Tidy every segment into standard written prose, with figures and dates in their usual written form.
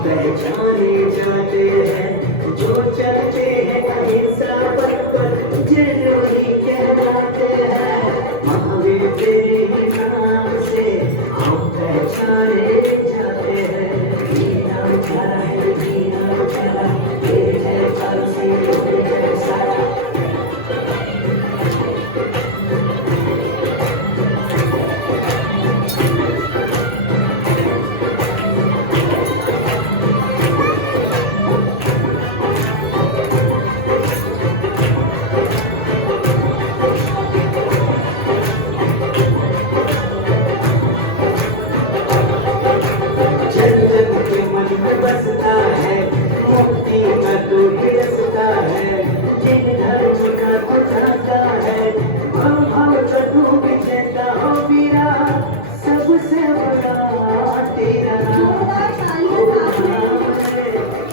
पहचाने जाते हैं, जो चलते हैं अहिंसा पथ पर जरूरी कहलाते हैं। महावीर तेरे ही नाम से हम पहचाने जाते हैं। वीरा उजाला है, वीरा उजाला, तेरे जयकारों से हो जाए सारा। बसता है मुक्ति का तो हिरसता है, जिन धर्म का तो जाता है। हम चतु विजेता हो वीरा, सबसे बड़ा तेरा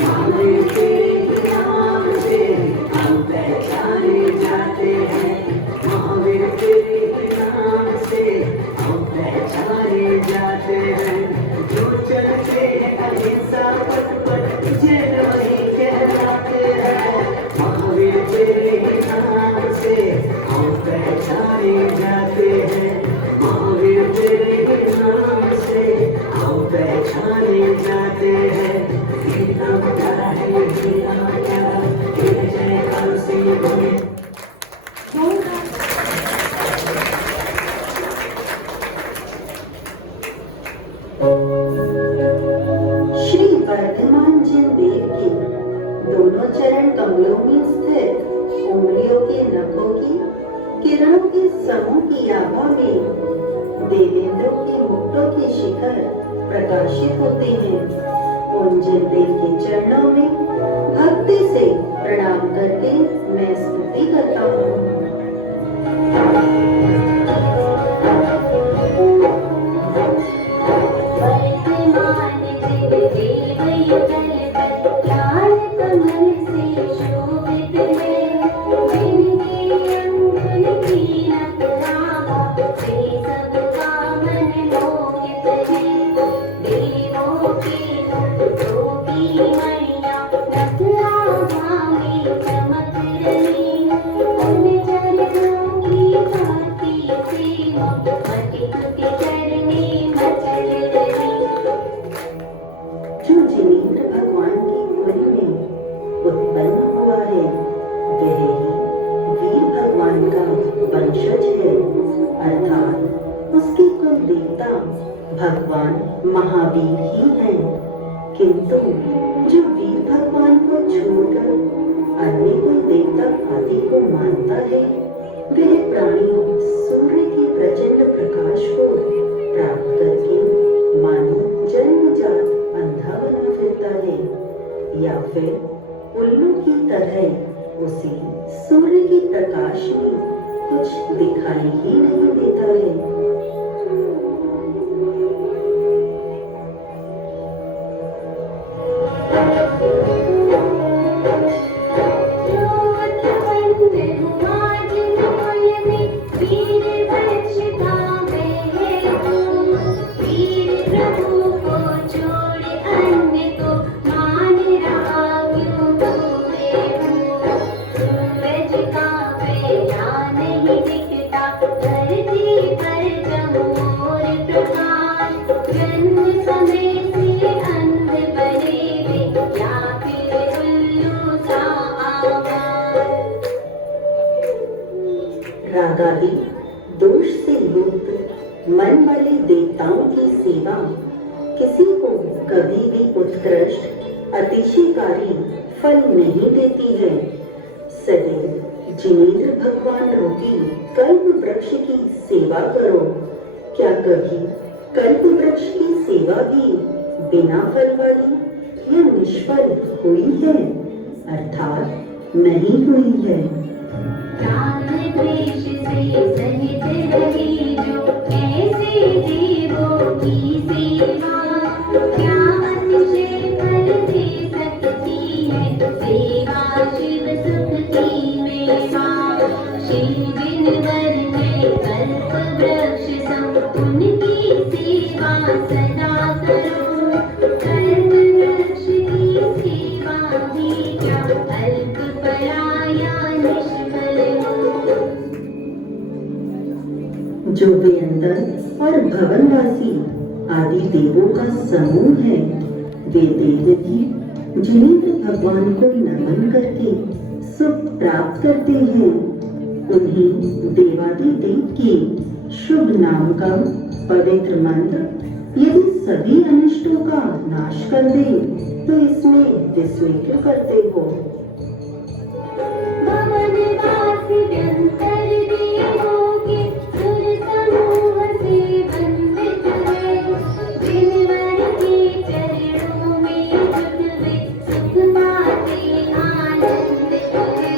महावीर तेरे नाम से हम पहचाने जाते हैं। महावीर तेरे नाम से हम पहचाने जाते हैं। जो चलते हैं अहिंसा पथ पर जरूरी कहलाते हैं। महावीर तेरे ही नाम से हम पहचाने जाते हैं। महावीर तेरे ही नाम से हम पहचाने जाते हैं। वीरा उजाला है, वीरा उजाला, तेरे जयकारों से होए। श्री वर्धमान जिन देव के दोनों चरण कमलों में स्थित उंगलियों के नखों की किरणों के समूह की आभा में देवेंद्रों के मुक्तों के शिखर प्रकाशित होते हैं। उन जिन देव के चरणों में भक्ति से प्रणाम करके मैं स्तुति करता हूँ। भगवान महावीर ही हैं, किंतु जो वीर भगवान को छोड़कर अन्य कोई देवता आदि को मानता है, वह प्राणी सूर्य की प्रचंड प्रकाश को प्राप्त करके मानो जन्मजात अंधा बना फिरता है, या फिर उल्लू की तरह उसे सूर्य के प्रकाश में कुछ दिखाई ही नहीं देता है। रागादि दोष से युक्त मन वाले देवताओं की सेवा किसी को कभी भी उत्कृष्ट अतिशयकारी फल नहीं देती है। सदैव जिनेंद्र भगवान रूपी कल्प वृक्ष की सेवा करो। क्या कभी कल्प वृक्ष की सेवा भी बिना फल वाली या निष्फल हुई है? अर्थात नहीं हुई है। द्वेष से सहित रही जो ऐसे देवों की सेवा, क्या अतिशय फल दे सकती है सेवा शिव सुख की मेवा। शिव बिन वर में कल्प वृक्ष सम उनकी सेवा सदा करो। कल्प वृक्ष जो व्यंतर और भवनवासी आदि देवों का समूह है, वे देव भी जिन्हें वे भगवान को नमन करके सुख प्राप्त करते हैं, उन्हीं देवादिदेव के शुभ नाम का पवित्र मंत्र यदि सभी अनिष्टों का नाश कर दे तो इसमें विस्मय क्यों करते हो? भवनवासी व्यंतर देवों के सुर समूह से बंदित है, जिनवर के चरणों में जुटवे सुख पाते आनंदित है।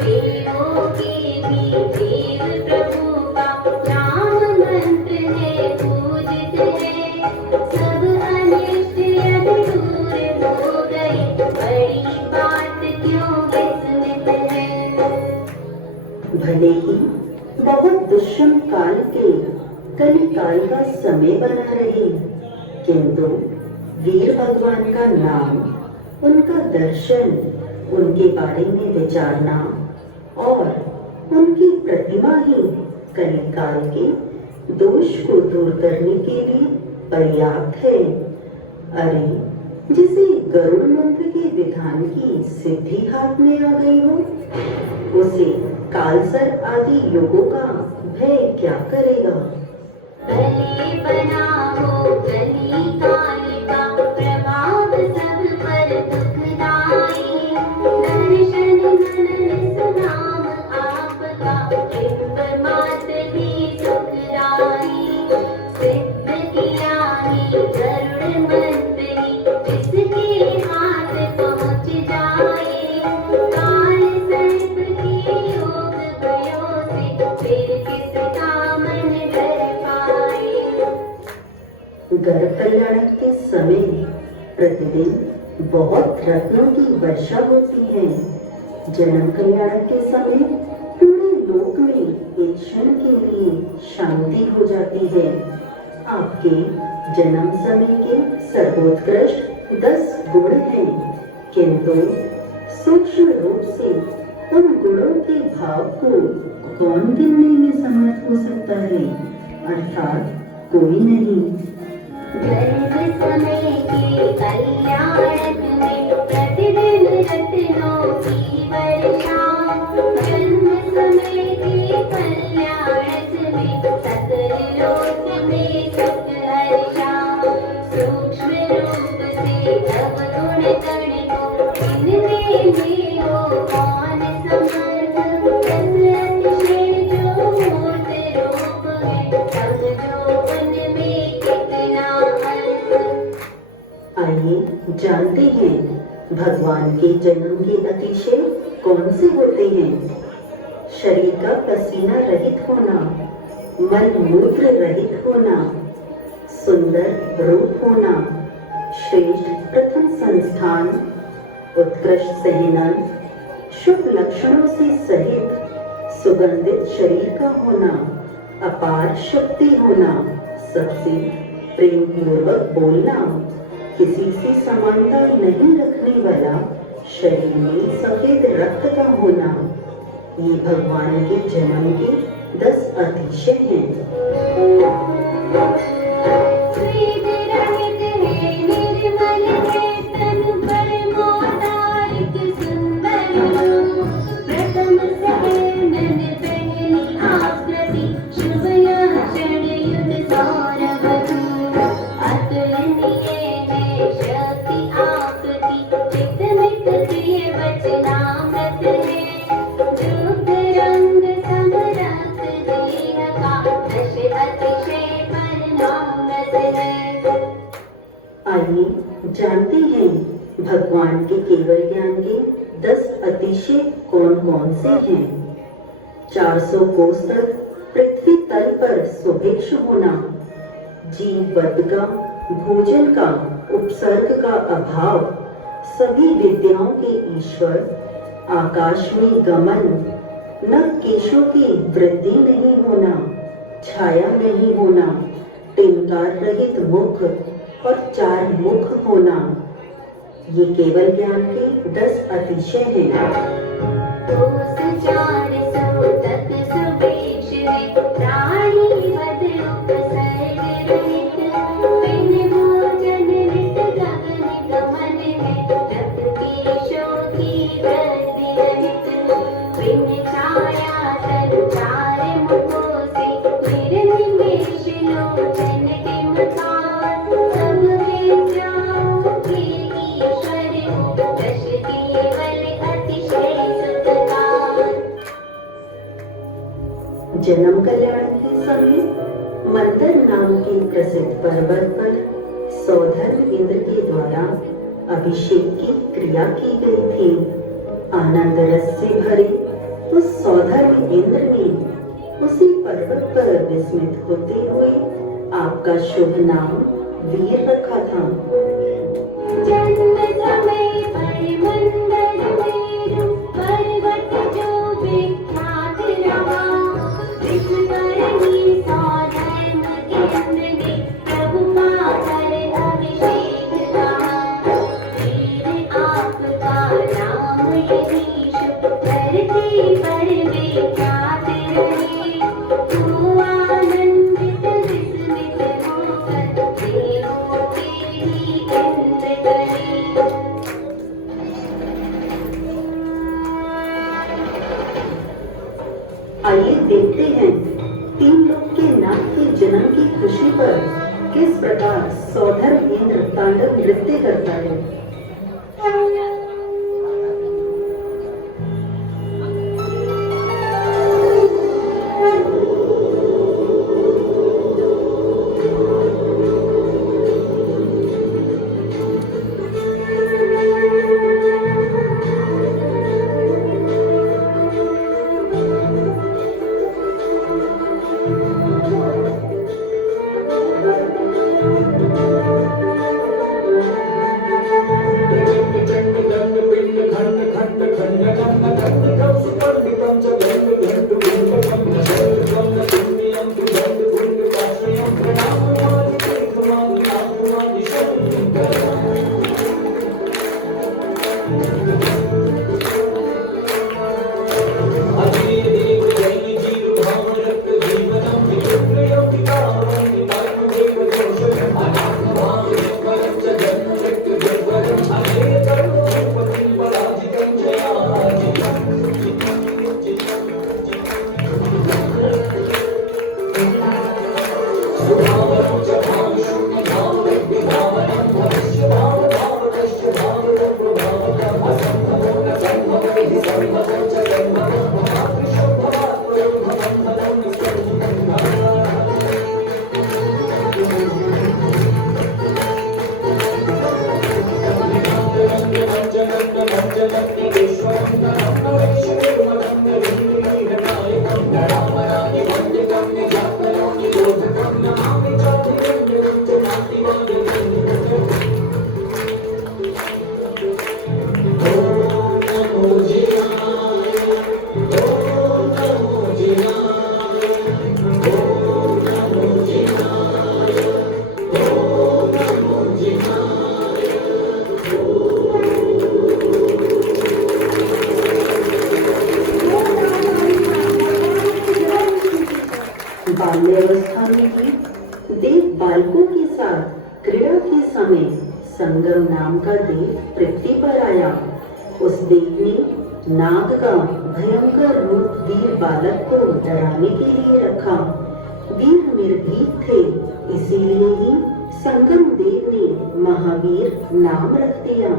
देवों के भी देव प्रभु का नाम मंत्र है पूजित है, सब अनिष्ट अब दूर हो गए, बड़ी बात क्यों विस्मित है। भले ही बहुत दुष्म काल के कली काल का समय बना रहे, किंतु वीर भगवान का नाम, उनका दर्शन, उनके बारे में विचारना और उनकी प्रतिमा ही कली काल के दोष को दूर करने के लिए पर्याप्त है। अरे, जिसे गरुड़ मंत्र के विधान की सिद्धि हाथ में आ गई हो, उसे कालसर आदि योगों का भय क्या करेगा? भले बना हो कली काल का प्रभाव सब पर दुखदाई, दर्शन मनन सुनाम आपका बिंब मात्र भी सुखदाई। सिद्ध किया ही गरुड़ मंत्र ही जिसके हाथ पहुँच जाए, काल सर्प के योग भयों से फिर किसका मन डर पाए। गर्भ कल्याण के समय प्रतिदिन बहुत रत्नों की वर्षा होती है। जन्म कल्याण के समय पूरे लोक में एक क्षण के लिए शांति हो जाती है। आपके जन्म समय के सर्वोत्कृष्ट 10 गुण हैं, किंतु सूक्ष्म रूप से उन गुणों के भाव को कौन गिनने में समर्थ हो सकता है? अर्थात कोई नहीं। गर्भ समय के कल्याण में प्रतिदिन रत्नों की वर्षा, जन्म समय के कल्याण में सकल लोक में सुख हर्षा। सूक्ष्म रूप से तब गुण गण को गिनने में हो कौन समर्थ, अतिशय जो मूर्त रूप है, तब जो उनमें कितना अर्थ। आइए जानते हैं भगवान के जन्म के अतिशय कौन से होते हैं। शरीर का पसीना रहित होना, मल मूत्र रहित होना, सुंदर रूप होना, श्रेष्ठ प्रथम संस्थान, उत्कृष्ट सहनन, शुभ लक्षणों से सहित सुगंधित शरीर का होना, अपार शक्ति होना, सबसे प्रेम पूर्वक बोलना, किसी से समानता नहीं रखने वाला, शरीर में सफेद रक्त का होना, ये भगवान के जन्म के 10 अतिशय हैं। स्वेद रहित है, निर्मल है तन पर मोदारिक सुंदर रूप, प्रथम सहनन पहली आकृति, शुभ लक्षण युद्ध सौरभ धूप। अतुलनीय है शक्ति आपकी, चित्तमित प्रिय वचनामृत है, रूप रंग समरथ देह का, दश अतिशय परिणामृत है। आइए जानते हैं भगवान के केवल ज्ञान के 10 अतिशय कौन कौन से हैं। 400 कोस तक पृथ्वी तल पर सुभिक्ष होना, जीव वध का, भोजन का, उपसर्ग का अभाव, सभी विद्याओं के ईश्वर, आकाश में गमन, नख केशों की वृद्धि नहीं होना, छाया नहीं होना, टिंकार रहित मुख और 4 मुख होना, ये केवल ज्ञान के 10 अतिशय हैं। कोस 400 तक सुभिक्ष है, प्राणी समय मंदर नाम के प्रसिद्ध पर्वत पर सौधर्म इंद्र के द्वारा अभिषेक की क्रिया की गई थी। आनंद रस से भरे उस सौधर्म इंद्र ने उसी पर्वत पर विस्मित होते हुए आपका शुभ नाम वीर रखा था। जन्म समय पर मंदर मेरु पर्वत जो विख्यात रहा, विश्वकर्मी सौधर्म इंद्र ने प्रभु का कर अभिषेक कहा। वीर आपका नाम यही शुभ धरती पर विख्यात रहे। तू आनंदित विस्मित होकर देवों तेरी इंद्र करे। आइए देखते हैं तीन लोग के नाथ के जन्म की खुशी पर किस प्रकार सौधर्म इंद्र तांडव नृत्य करता है। बाल्यावस्था में ही देव बालकों के साथ क्रीड़ा के समय संगम नाम का देव पृथ्वी पर आया। उस देव ने नाग का भयंकर रूप वीर बालक को डराने के लिए रखा। वीर निर्भीक थे, इसीलिए ही संगम देव ने महावीर नाम रख दिया।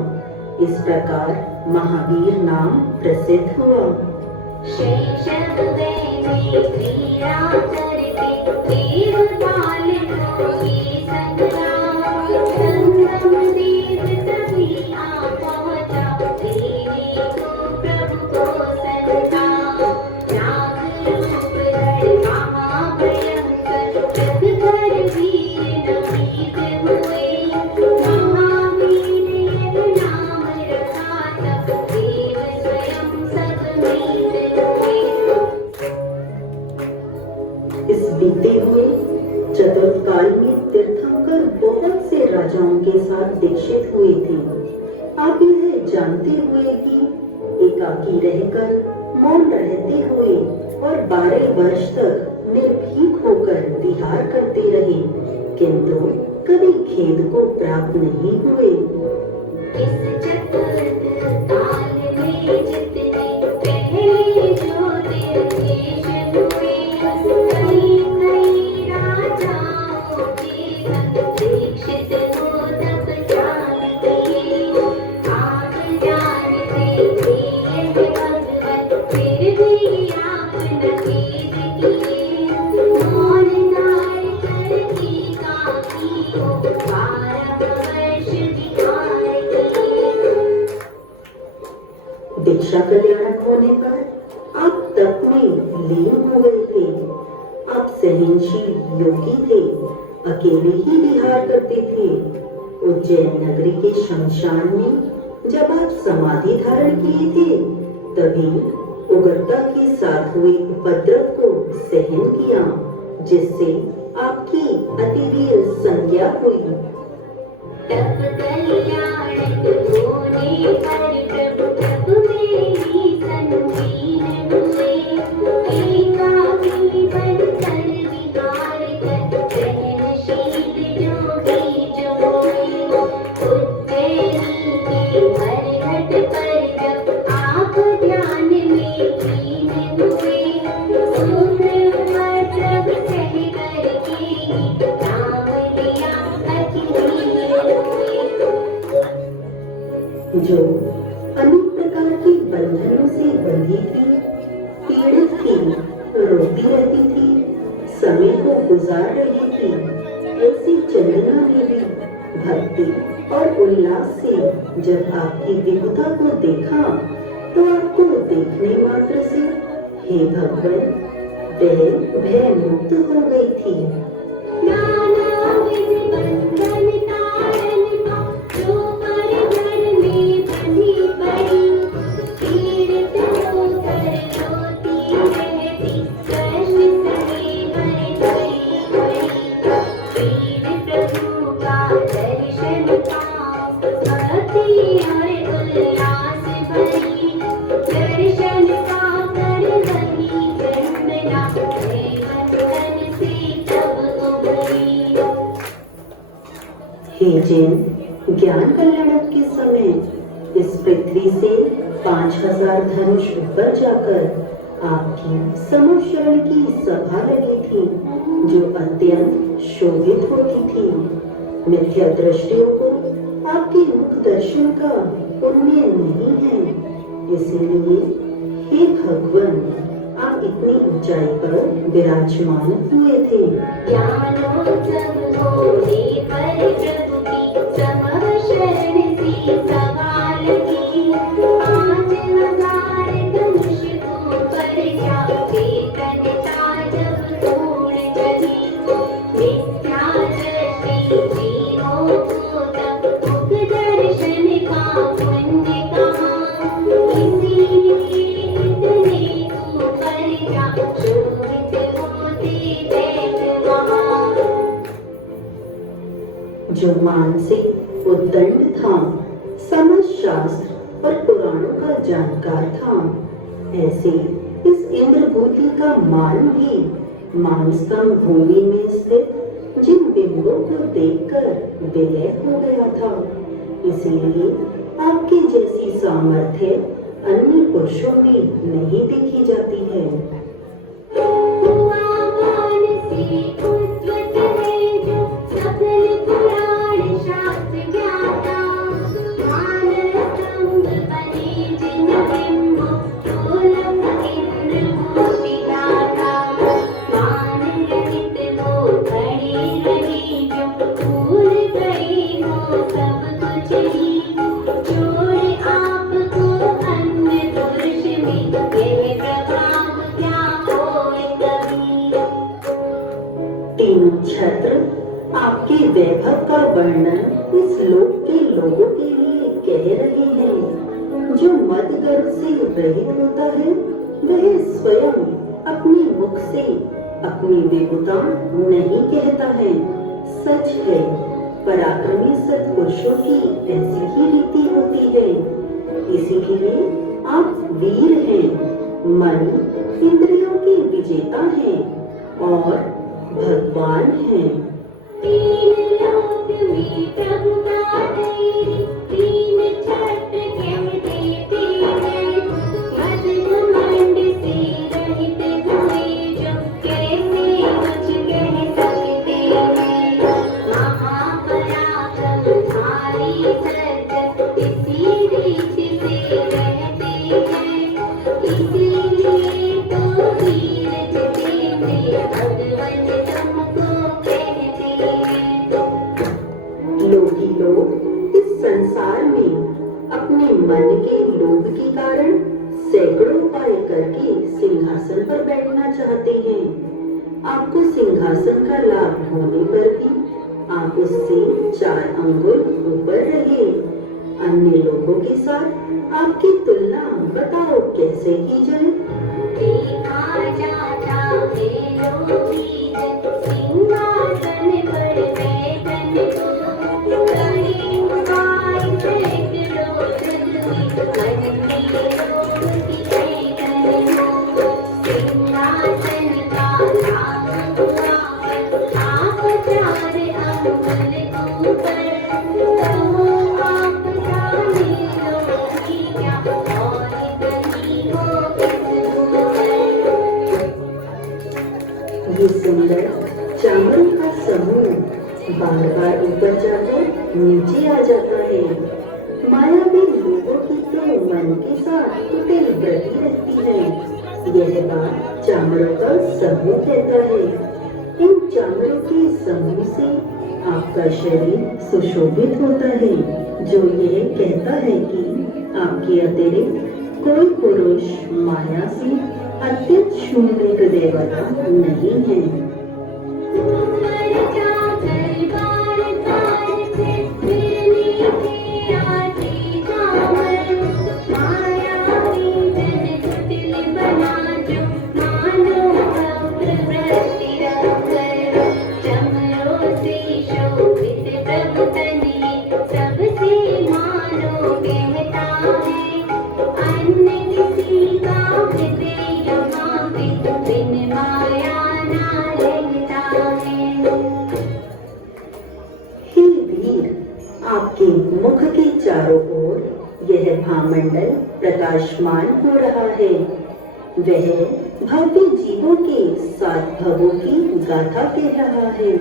इस प्रकार महावीर नाम प्रसिद्ध हुआ। शैशव में क्रीड़ा करके वीर बालकों की संग्राम, संगम देव तभी आ पहुंचा, देवी को प्रभु को संताप। नाग रूप धर महाभयंकर, प्रखर वीर नमित हुए। महावीर यह नाम रखा तब, देव स्वयं सब मीत हुए। इस बीते हुए चतुर्थ काल में तीर्थंकर बहुत से राजाओं के साथ दीक्षित हुए थे। आप यह जानते हुए कि एकाकी रहकर मौन रहते हुए और 12 वर्ष तक निर्भीक होकर विहार करते रहे, किंतु कभी खेद को प्राप्त नहीं हुए। इस चतुर्थ काल में जितने पहले जो देश हुए, कई कई राजाओं के संग दीक्षित हो तब जानते। आप जानते थे यह भगवत, फिर भी आप न खेद किए। मौन आप सहनशील योगी थे, अकेले ही विहार करते थे। उज्जैन नगरी के शमशान में जब आप समाधि धारण किए थे, तभी उग्रता के साथ हुए उपद्रव को सहन किया, जिससे आपकी अतिवीर संज्ञा हुई। तब कल्याण होने पर प्रभु प्रभु मेरी संजीवन हुए। एकाकी बनकर विहार कर सहनशील जोगी जो होए। उज्जैनी के हरघट पर जब आप ध्यान में लीन हुए, सूर्य उपद्रव सह करके नाम लिया अतिवीर हुए। जो अनेक प्रकार के बंधनों से बंधी थी, पीड़ित थी, रोती रहती थी, समय को गुजार रही थी, ऐसी चंदना ने भी भक्ति और उल्लास से जब आपकी विभुता को देखा, तो आपको देखने मात्र से हे भगवान वह भय मुक्त हो गई थी। नानाविध बंधन तारन का जो परिजन में बंधी पड़ी, पीड़ित होकर रोती रहती, कष्ट सहे हर घड़ी घड़ी। वीर प्रभु का दर्शन पाओ, भक्ति और उल्लास भरी। दर्शन पाकर वही जन्मना, बंधन से तब उभरी। हे जैन ज्ञान कल्याणक के समय इस पृथ्वी से 5000 धनुष ऊपर जाकर आपकी समशरण की सभा लगी थी, जो अत्यंत शोभित होती थी। मिथ्या दृष्टियों को आपके मुख दर्शन का पुण्य नहीं है, इसलिए हे भगवान आप इतनी ऊंचाई पर विराजमान हुए थे। ज्ञानोत्सव होने पर प्रभु की समशरण सी सभा लगी। 5000 धनुष ऊपर जाके तनता जब पूर्ण चली। मिथ्या दृष्टि जीवों को तब मुख दर्शन का पुण्य कहा। इसीलिए इतने ऊपर जा शोभित होते देख वहाँ। जो मानसिक उद्दंड था, समझ शास्त्र और पुराणों का जानकार था, ऐसे इस इंद्रभूति का मान भी मानस्तम भूमि में स्थित जिन बिंबों को देखकर विलय हो गया था। इसलिए आपके जैसी सामर्थ्य अन्य पुरुषों में नहीं देखी जाती है। हुआ मान से उद्गत है जो सकल पुराण शास्त्र ज्ञाता। मान स्तंभ बने जिन बिंब, ढोलक इंद्रभूति गाता। मान रहित हो खड़े रहे जो, भूल गए हो सब कुछ ही। जोड़े आपको अन्य पुरुष में, यह प्रभाव क्या होए कभी। तीनों छत्र आपके वैभव का वर्णन इस लोक के लोगों के लिए कह रहे हैं। जो मद गर्व से रहित होता है, वह स्वयं अपने मुख से अपनी विभुता नहीं कहता है। सच है, पराक्रमी सत्पुरुषों की ऐसी ही रीति होती है। इसीलिए आप वीर हैं, मन इंद्रियों के विजेता हैं और भगवान हैं। तीन लोक में प्रभु का धैर्य, तीन छत्र कहते हैं। मद घमंड से रहित हुए जो, कैसे कुछ कह सकते हैं। महापराक्रमशाली सज्जन इसी रीति से रहते हैं। इसीलिए तो वीर जितेंद्र भगवान तुमको कहते हैं। लोभी लोग इस संसार में अपने मन के लोभ के कारण सैकड़ों उपाय करके सिंहासन पर बैठना चाहते हैं, आपको सिंहासन का लाभ होने पर भी आप उससे 4 अंगुल ऊपर रहे। अन्य लोगों के साथ आपकी तुलना बताओ कैसे की जाए? देखा जाता है लोभी सिंहासन पर बैठन को, कड़ी उपाय सैकड़ों जन्मी, मन में लोभ की ऐंठन हो। सिंहासन का लाभ हुआ आप 4 अंगुल ऊपर, कहो आप जाने लोभी क्या, और कहीं हो किस ऊपर। ये सुंदर चावल का समूह बार बार ऊपर जाकर नीचे आ जाता है। मायावी लोगों की तो मन के साथ कुटिल व्रति रहती है। यह बात चामड़ों का समूह कहता है। इन चामड़ों के समूह से आपका शरीर सुशोभित होता है, जो यह कहता है कि आपके अतिरिक्त कोई पुरुष माया से अत्यंत शून्य हृदय वाला नहीं है। ऊपर जाकर बार बार से फिर नीचे आते जावर, मायावी जन कुटिल बना जो मानो प्रवृत्ति रखकर, चमरों से शोभित प्रभु तनिए सबसे मानो कहता है, अन्य किसी का हृदय यहाँ पे बिन माया ना लगता है। हे वीर, आपके मुख के चारों ओर यह भामंडल प्रकाशमान हो रहा है। वह भव्य जीवों के 7 भवों की गाथा कह रहा है।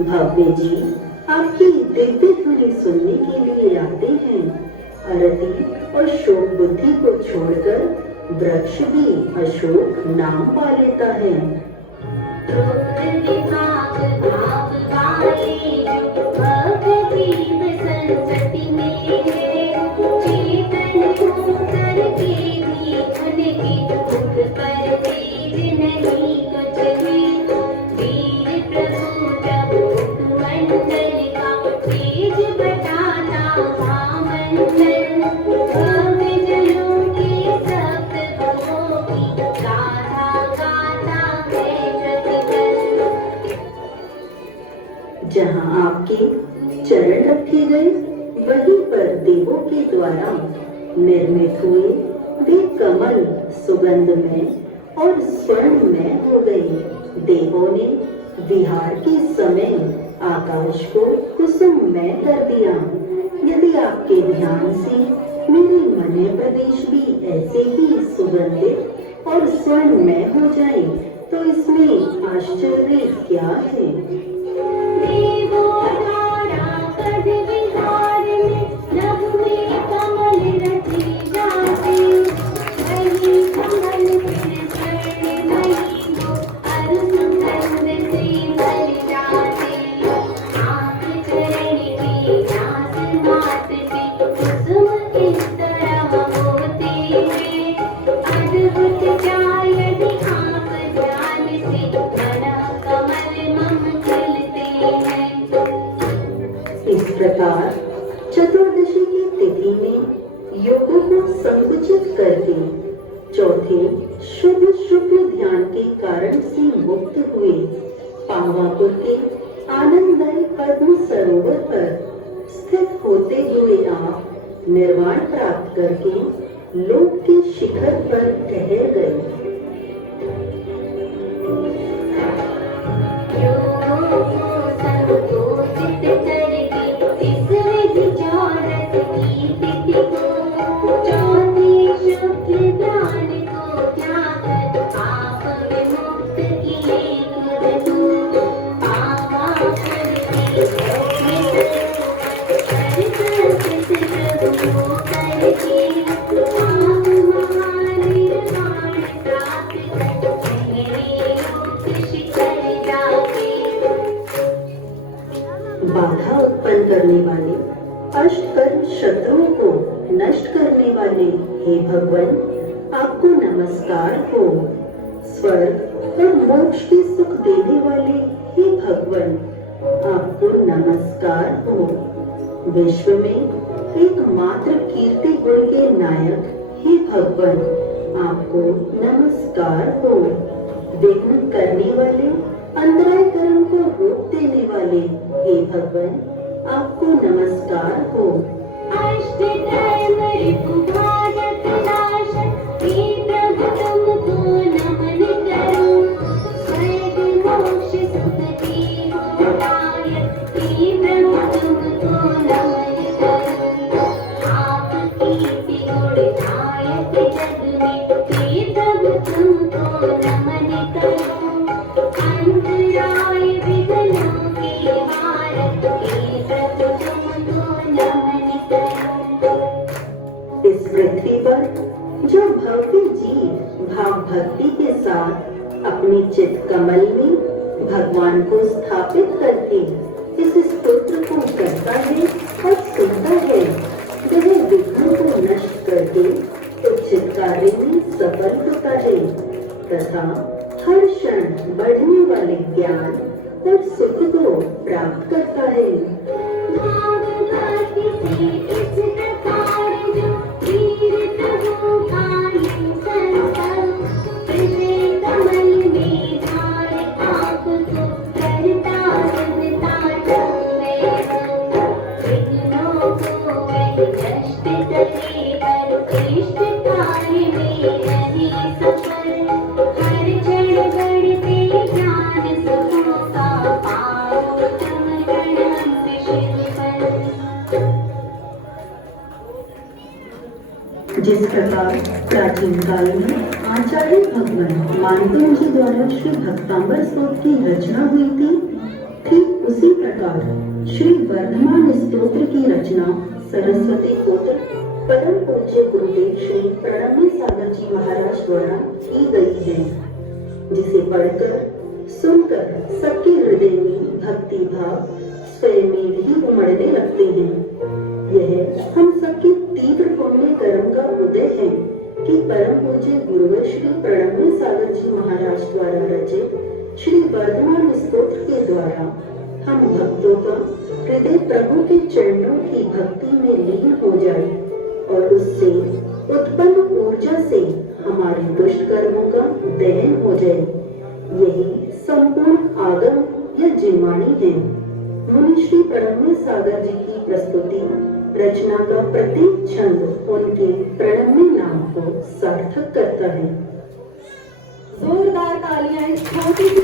भव्य जीव आपकी दिव्य ध्वनि सुनने के लिए आते हैं। अरति और शोक बुद्धि को छोड़कर वृक्ष भी अशोक नाम पा लेता है। क्रोध विभाग भाव वाले जो भगवीर संसति में है, चेतन होकर के भी उनके मुख पर तेज नहीं कुछ भी। वीर प्रभु जब मुखमंडल का तेज बताता भामंडल, भव्य जलों के सप्त भवों की गाथा गाता है प्रतिपल। जहाँ आपके चरण रखे गए वहीं पर देवों के द्वारा निर्मित हुए वे कमल सुगंध में और स्वर्ण में हो गए। देवों ने विहार के समय आकाश को कुसुममय कर दिया। यदि आपके ध्यान से मेरे मन्य प्रदेश भी ऐसे ही सुगंधित और स्वर्णमय हो जाए तो इसमें आश्चर्य क्या है? देवों द्वारा पद विहार में नभ में कमल रचे जाते, वही कमल फिर स्वर्णमयी हो अरु सुगंध से भर जाते। आँख चरण के नास मात से कुसुम इस तरह होते हैं, अद्भुत जाय यदि आप ध्यान से बना कमल मम खिलते हैं। इस प्रकार चतुर्दशी की तिथि में योगों को संकुचित करके चौथे शुभ ध्यान के कारण से मुक्त हुए पावापुर के आनंददायी पद्म सरोवर पर स्थित होते हुए आप निर्वाण प्राप्त करके लोक के शिखर पर ठहर गए। योगों को संकोचित करके इस विधि चौरस की तिथि को, चौथे शुक्ल ध्यान को त्याग आप विमुक्त किए खुद को। पावापुर के सौम्य प्रभु को करके आप महानिर्वाण प्राप्त कर शिखर जाके। बाधा उत्पन्न करने वाले अष्टकर्म शत्रुओं को नष्ट करने वाले हे भगवान, आपको नमस्कार हो। स्वर्ग और मोक्ष के सुख देने वाले हे भगवान, आपको नमस्कार हो। विश्व में एकमात्र कीर्ति गुण के नायक हे भगवान, आपको नमस्कार हो। विघ्न करने वाले, अंतराय कर्म को रोक देने वाले हे भगवान, आपको नमस्कार हो। अष्टदय मरिपुभाजत नाशक, हे प्रभु तुमको नमन करूं। स्वर्ग मोक्ष सुख के गुणदायक, हे प्रभु तुमको नमन करूं। आपकी कीर्ति गुणदायक जग में, हे प्रभु तुमको नमन करूं। अंतराय विघ्नों के हारक, हे प्रभु तुमको नमन करूं। इस पृथ्वी पर जो भव्य जीव भाव भक्ति के साथ अपने चित कमल में भगवान को स्थापित करके इस स्तोत्र को करता है और सुनता है, वह विघ्नों को नष्ट करके उचित कार्य में सफल होता है तथा हर क्षण बढ़ने वाले ज्ञान और सुख को प्राप्त करता है। भाव भक्ति से इस प्रकार जो तीर्थ हो काये संसार, हृदय कमल में धार आपको करता रमता मैं। विघ्नों को वह कष्ट करे, पर इष्ट कार्य में रहे सफल। हर क्षण बढ़ते ज्ञान सुखों का पाओ तुम गणंत शिव पर। जिस प्रकार प्राचीन काल में आचार्य भगवान मानदेव जी द्वारा श्री भक्तांबर स्तोत्र की रचना हुई थी, ठीक उसी प्रकार श्री वर्धमान स्तोत्र की रचना सरस्वती पुत्र परम पूज्य गुरुदेव श्री प्रणम्य सागर जी महाराज द्वारा की गई है, जिसे पढ़कर सुनकर सबके हृदय में भक्ति भाव स्वयं में भी उमड़ने लगते हैं। यह हम सबके तीव्र पुण्य कर्म का उदय है कि परम पूज्य गुरुवर श्री प्रणम्य सागर जी महाराज द्वारा रचित श्री वर्धमान स्तोत्र के द्वारा हम भक्तों का हृदय प्रभु के चरणों की भक्ति में लीन हो जाए और उससे उत्पन्न ऊर्जा से हमारे दुष्ट कर्मों का दहन हो जाए। यही संपूर्ण आगम या जिनवाणी है। मुनि श्री प्रणम्य सागर जी की प्रस्तुति रचना का प्रत्येक छंद उनके प्रणम्य नाम को सार्थक करता है। जोरदार तालियां इस छोटी सी